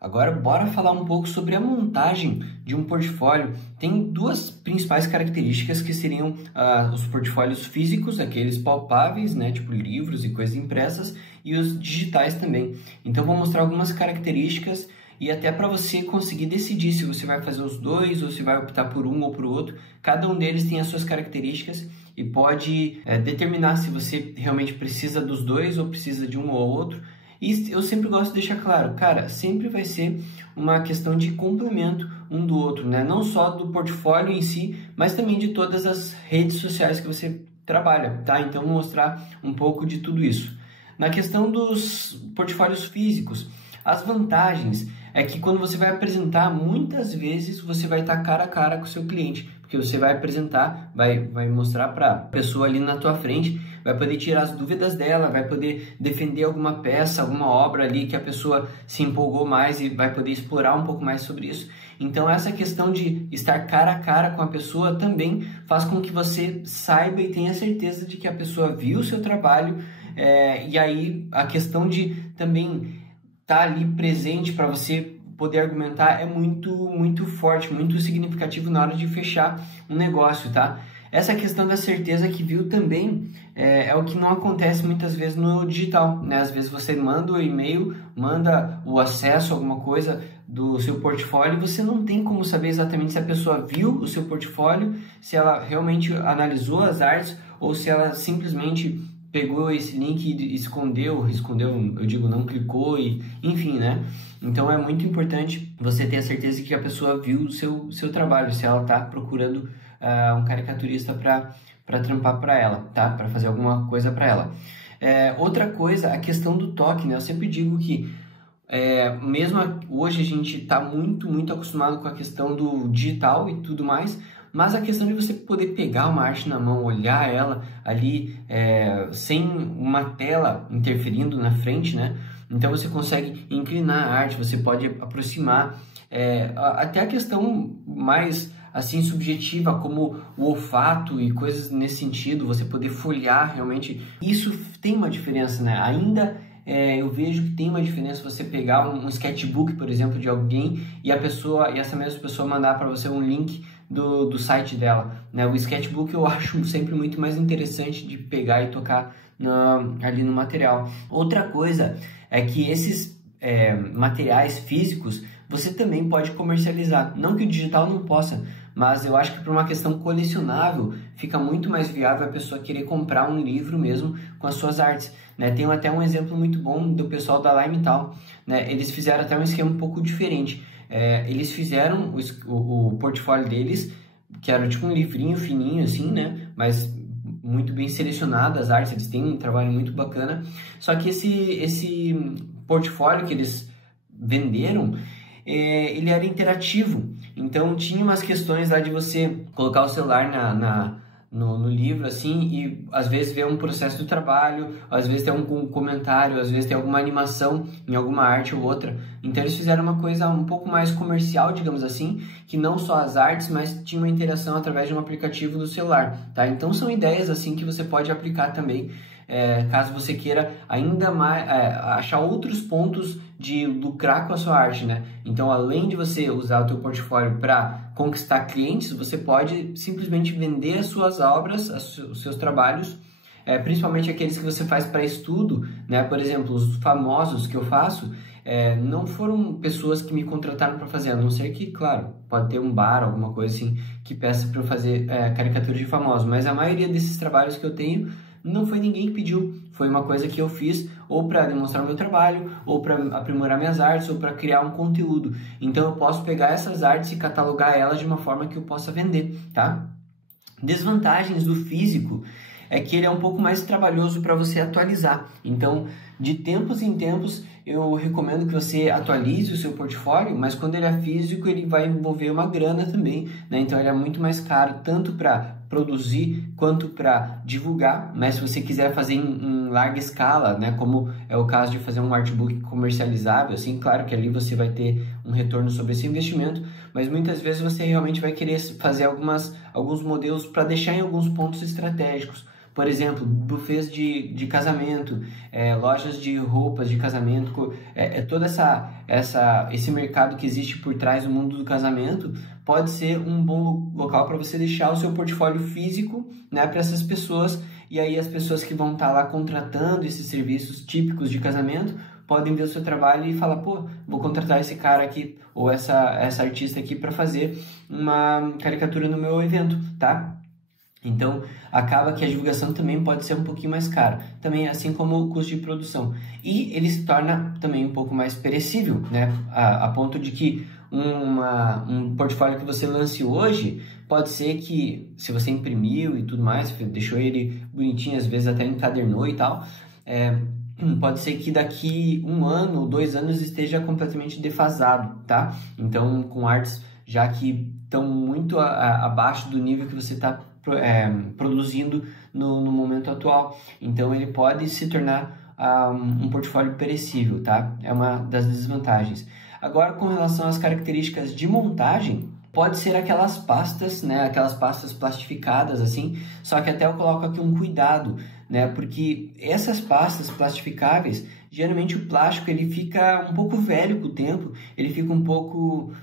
Agora, bora falar um pouco sobre a montagem de um portfólio. Tem duas principais características que seriam os portfólios físicos, aqueles palpáveis, né, tipo livros e coisas impressas, e os digitais também. Então, vou mostrar algumas características e até para você conseguir decidir se você vai fazer os dois ou se vai optar por um ou por outro. Cada um deles tem as suas características e pode determinar se você realmente precisa dos dois ou precisa de um ou outro. E eu sempre gosto de deixar claro, cara, sempre vai ser uma questão de complemento um do outro, né? Não só do portfólio em si, mas também de todas as redes sociais que você trabalha, tá? Então, vou mostrar um pouco de tudo isso. Na questão dos portfólios físicos, as vantagens é que quando você vai apresentar, muitas vezes você vai estar cara a cara com o seu cliente, porque você vai apresentar, vai mostrar para a pessoa ali na tua frente, vai poder tirar as dúvidas dela, vai poder defender alguma peça, alguma obra ali que a pessoa se empolgou mais e vai poder explorar um pouco mais sobre isso. Então, essa questão de estar cara a cara com a pessoa também faz com que você saiba e tenha certeza de que a pessoa viu o seu trabalho, e aí a questão de também estar ali presente para você poder argumentar é muito forte, muito significativo na hora de fechar um negócio, tá? Essa questão da certeza que viu também é o que não acontece muitas vezes no digital, né? Às vezes você manda o e-mail, manda o acesso a alguma coisa do seu portfólio e você não tem como saber exatamente se a pessoa viu o seu portfólio, se ela realmente analisou as artes ou se ela simplesmente pegou esse link e escondeu, eu digo, não clicou, e enfim, né? Então, é muito importante você ter a certeza que a pessoa viu o seu trabalho, se ela está procurando um caricaturista para trampar para ela, tá? Para fazer alguma coisa para ela. Outra coisa, a questão do toque, né? Eu sempre digo que mesmo hoje a gente está muito acostumado com a questão do digital e tudo mais, mas a questão de você poder pegar uma arte na mão, olhar ela ali sem uma tela interferindo na frente, né? Então você consegue inclinar a arte, você pode aproximar, até a questão mais assim subjetiva, como o olfato e coisas nesse sentido, você poder folhear realmente, isso tem uma diferença, né? Ainda eu vejo que tem uma diferença você pegar um sketchbook, por exemplo, de alguém e essa mesma pessoa mandar para você um link do site dela, né? O sketchbook eu acho sempre muito mais interessante de pegar e tocar ali no material. Outra coisa é que esses materiais físicos você também pode comercializar, não que o digital não possa, mas eu acho que por uma questão colecionável fica muito mais viável a pessoa querer comprar um livro mesmo com as suas artes, né? Tem até um exemplo muito bom do pessoal da Limetal, né? Eles fizeram até um esquema um pouco diferente. Eles fizeram o portfólio deles, que era tipo um livrinho fininho assim, né? Mas muito bem selecionado as artes, eles têm um trabalho muito bacana. Só que esse portfólio que eles venderam, ele era interativo. Então tinha umas questões lá de você colocar o celular no livro assim e às vezes ver um processo do trabalho, às vezes tem algum comentário, às vezes tem alguma animação em alguma arte ou outra. Então eles fizeram uma coisa um pouco mais comercial, digamos assim, que não só as artes, mas tinha uma interação através de um aplicativo do celular, tá? Então são ideias assim que você pode aplicar também, caso você queira ainda mais achar outros pontos de lucrar com a sua arte, né? Então, além de você usar o teu portfólio para conquistar clientes, você pode simplesmente vender as suas obras, os seus trabalhos, principalmente aqueles que você faz para estudo, né? Por exemplo, os famosos que eu faço, não foram pessoas que me contrataram para fazer, a não ser que, claro, pode ter um bar, alguma coisa assim, que peça para eu fazer caricatura de famosos, mas a maioria desses trabalhos que eu tenho não foi ninguém que pediu, foi uma coisa que eu fiz ou para demonstrar o meu trabalho, ou para aprimorar minhas artes, ou para criar um conteúdo. Então eu posso pegar essas artes e catalogar elas de uma forma que eu possa vender, tá? Desvantagens do físico é que ele é um pouco mais trabalhoso para você atualizar. Então, de tempos em tempos, eu recomendo que você atualize o seu portfólio, mas quando ele é físico, ele vai envolver uma grana também, né? Então, ele é muito mais caro, tanto para produzir quanto para divulgar, mas se você quiser fazer em larga escala, né, como é o caso de fazer um artbook comercializável, assim, claro que ali você vai ter um retorno sobre esse investimento, mas muitas vezes você realmente vai querer fazer alguns modelos para deixar em alguns pontos estratégicos. Por exemplo, buffets de casamento, lojas de roupas de casamento, todo esse mercado que existe por trás do mundo do casamento pode ser um bom local para você deixar o seu portfólio físico, né, para essas pessoas, e aí as pessoas que vão estar lá contratando esses serviços típicos de casamento podem ver o seu trabalho e falar, pô, vou contratar esse cara aqui ou essa artista aqui para fazer uma caricatura no meu evento, tá? Então, acaba que a divulgação também pode ser um pouquinho mais cara, também assim como o custo de produção. E ele se torna também um pouco mais perecível, né? A ponto de que um portfólio que você lance hoje, pode ser que, se você imprimiu e tudo mais, deixou ele bonitinho, às vezes até encadernou e tal, pode ser que daqui 1 ano ou 2 anos esteja completamente defasado, tá? Então, com artes já que estão muito abaixo do nível que você está produzindo no momento atual. Então, ele pode se tornar um portfólio perecível, tá? É uma das desvantagens. Agora, com relação às características de montagem, pode ser aquelas pastas, né? Aquelas pastas plastificadas, assim, só que até eu coloco aqui um cuidado, né? Porque essas pastas plastificáveis, geralmente o plástico ele fica um pouco velho com o tempo, ele fica um pouco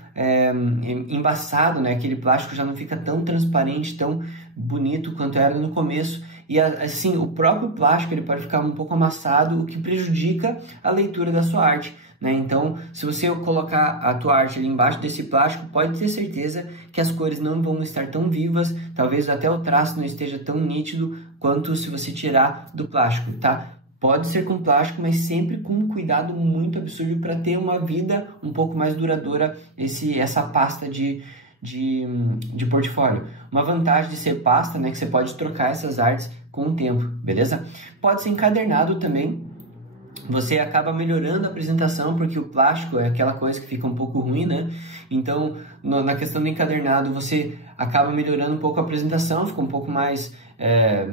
embaçado, né? Aquele plástico já não fica tão transparente, tão bonito quanto era no começo. E assim, o próprio plástico ele pode ficar um pouco amassado, o que prejudica a leitura da sua arte, né? Então, se você colocar a tua arte ali embaixo desse plástico, pode ter certeza que as cores não vão estar tão vivas, talvez até o traço não esteja tão nítido quanto se você tirar do plástico, tá? Pode ser com plástico, mas sempre com um cuidado muito absurdo para ter uma vida um pouco mais duradoura essa pasta de portfólio. Uma vantagem de ser pasta, né, que você pode trocar essas artes com o tempo, beleza? Pode ser encadernado também. Você acaba melhorando a apresentação, porque o plástico é aquela coisa que fica um pouco ruim, né? Então, na questão do encadernado, você acaba melhorando um pouco a apresentação, fica um pouco mais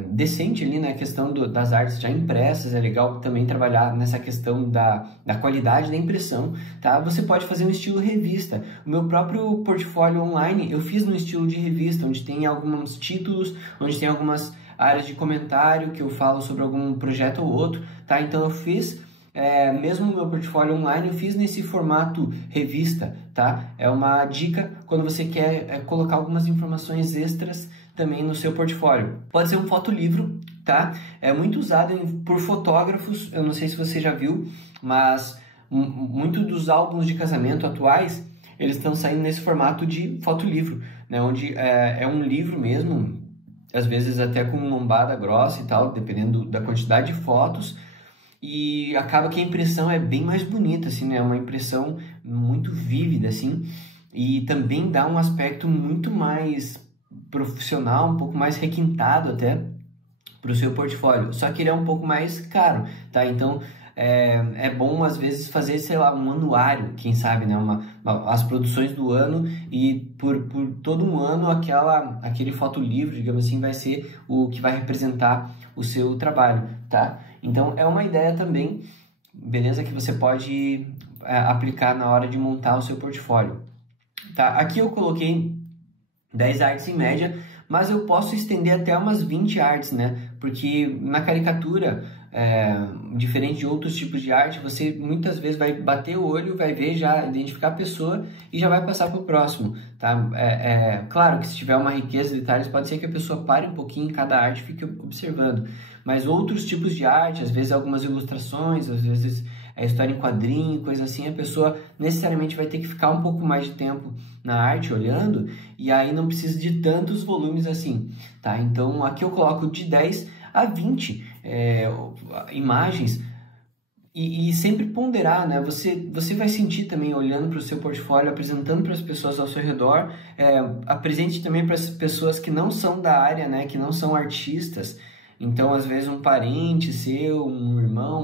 decente ali, né? A questão das artes já impressas, é legal também trabalhar nessa questão da qualidade da impressão, tá? Você pode fazer um estilo revista. O meu próprio portfólio online, eu fiz no estilo de revista, onde tem alguns títulos, onde tem algumas áreas de comentário que eu falo sobre algum projeto ou outro, tá? Então eu fiz, mesmo o meu portfólio online, eu fiz nesse formato revista, tá? É uma dica quando você quer colocar algumas informações extras também no seu portfólio. Pode ser um fotolivro, tá? É muito usado por fotógrafos, eu não sei se você já viu, mas muito dos álbuns de casamento atuais, eles estão saindo nesse formato de fotolivro, né? Onde é um livro mesmo, às vezes até com lombada grossa e tal, dependendo da quantidade de fotos, e acaba que a impressão é bem mais bonita, assim, né? Uma impressão muito vívida, assim, e também dá um aspecto muito mais profissional, um pouco mais requintado até para o seu portfólio, só que ele é um pouco mais caro, tá? Então, é bom às vezes fazer, sei lá, um anuário, quem sabe, né? As produções do ano, e por todo um ano aquele fotolivro, digamos assim, vai ser o que vai representar o seu trabalho, tá? Então é uma ideia também, beleza, que você pode aplicar na hora de montar o seu portfólio, tá? Aqui eu coloquei 10 artes em média, mas eu posso estender até umas 20 artes, né? Porque na caricatura, diferente de outros tipos de arte, você muitas vezes vai bater o olho, vai ver, já identificar a pessoa e já vai passar para o próximo, tá? Claro que se tiver uma riqueza de detalhes, pode ser que a pessoa pare um pouquinho em cada arte e fique observando, mas outros tipos de arte, às vezes algumas ilustrações, às vezes história em quadrinho, coisa assim, a pessoa necessariamente vai ter que ficar um pouco mais de tempo na arte olhando, e aí não precisa de tantos volumes assim, tá? Então aqui eu coloco de 10 a 20 imagens, e sempre ponderar, né? Você vai sentir também olhando para o seu portfólio, apresentando para as pessoas ao seu redor, apresente também para as pessoas que não são da área, né? Que não são artistas. Então, às vezes, um parente seu, um irmão,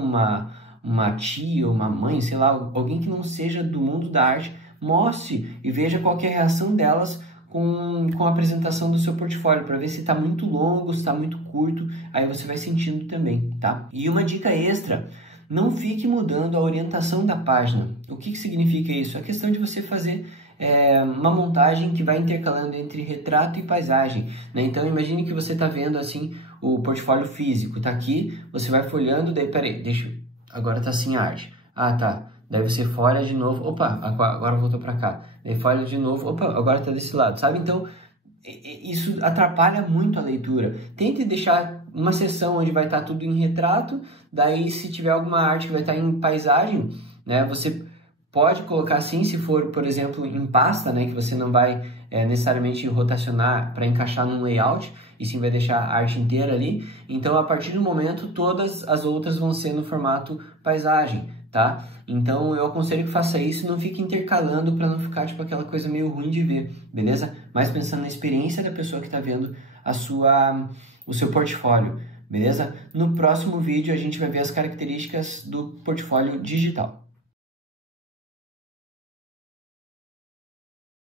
uma tia, uma mãe, sei lá, alguém que não seja do mundo da arte, mostre e veja qual que é a reação delas com a apresentação do seu portfólio, para ver se está muito longo, se está muito curto, aí você vai sentindo também, tá? E uma dica extra, não fique mudando a orientação da página. O que significa isso? A questão de você fazer uma montagem que vai intercalando entre retrato e paisagem, né? Então imagine que você está vendo assim o portfólio físico, tá aqui, você vai folhando, daí peraí, agora tá assim a arte. Ah, tá. Daí você folha de novo, opa, agora voltou para cá. Daí folha de novo, opa, agora tá desse lado, sabe? Então isso atrapalha muito a leitura. Tente deixar uma seção onde vai estar tudo em retrato, daí se tiver alguma arte que vai estar em paisagem, né, você pode colocar assim, se for, por exemplo, em pasta, né, que você não vai necessariamente rotacionar para encaixar num layout, e sim vai deixar a arte inteira ali. Então, a partir do momento, todas as outras vão ser no formato paisagem, tá? Então, eu aconselho que faça isso, não fique intercalando para não ficar tipo aquela coisa meio ruim de ver, beleza? Mas pensando na experiência da pessoa que está vendo o seu portfólio, beleza? No próximo vídeo, a gente vai ver as características do portfólio digital.